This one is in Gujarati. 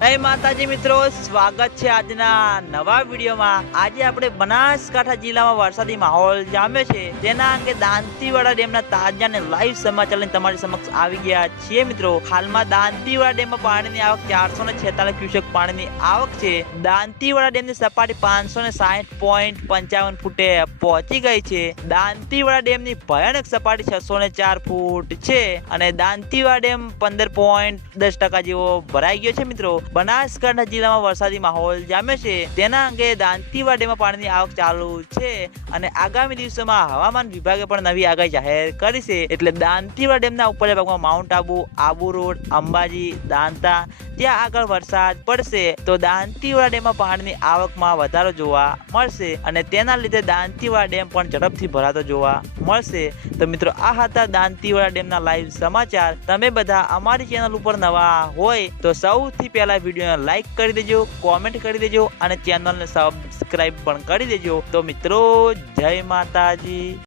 જય માતાજી મિત્રો, સ્વાગત છે આજના નવા વિડીયોમાં। આજે આપણે બનાસકાંઠા જિલ્લામાં વરસાદી માહોલ જામ્યો છે તેના અંગે દાંતીવાડા ડેમના તાજા અને લાઈવ સમાચાર લઈને તમારી સમક્ષ આવી ગયા છીએ મિત્રો। હાલમાં દાંતીવાડા ડેમમાં પાણીની આવક 446 ક્યુસેક પાણીની આવક છે। દાંતીવાડા ડેમની સપાટી 560.55 ફૂટે પહોંચી ગઈ છે। દાંતીવાડા ડેમની ભયાનક સપાટી 604 ફૂટ છે અને દાંતીવાડા ડેમ 15.10% જેવો ભરાઈ ગયો છે મિત્રો। બનાસકાંઠા જિલ્લામાં વરસાદી માહોલ જામ્યો છે તેના અંગે દાંતીવાડા ડેમમાં પાણીની આવક ચાલુ છે અને આગામી દિવસોમાં હવામાન વિભાગે પણ નવી આગાહી જાહેર કરી છે। એટલે દાંતીવાડા ડેમના ઉપરના ભાગમાં માઉન્ટ આબુ, આબુ રોડ, અંબાજી, દાંતા ત્યાં આગળ વરસાદ પડશે તો દાંતીવાડા ડેમમાં પાણીની આવકમાં વધારો જોવા મળશે અને તેના લીધે દાંતીવાડા ડેમ પણ ઝડપથી ભરાતો જોવા મળશે। તો મિત્રો, આ હતા દાંતીવાડા ડેમના લાઈવ સમાચાર। તમે બધા અમારી ચેનલ ઉપર નવા હોય તો સૌથી પહેલા વિડીયોને લાઈક કરી દેજો, કોમેન્ટ કરી દેજો અને ચેનલને સબસ્ક્રાઇબ પણ કરી દેજો। તો મિત્રો, જય માતાજી।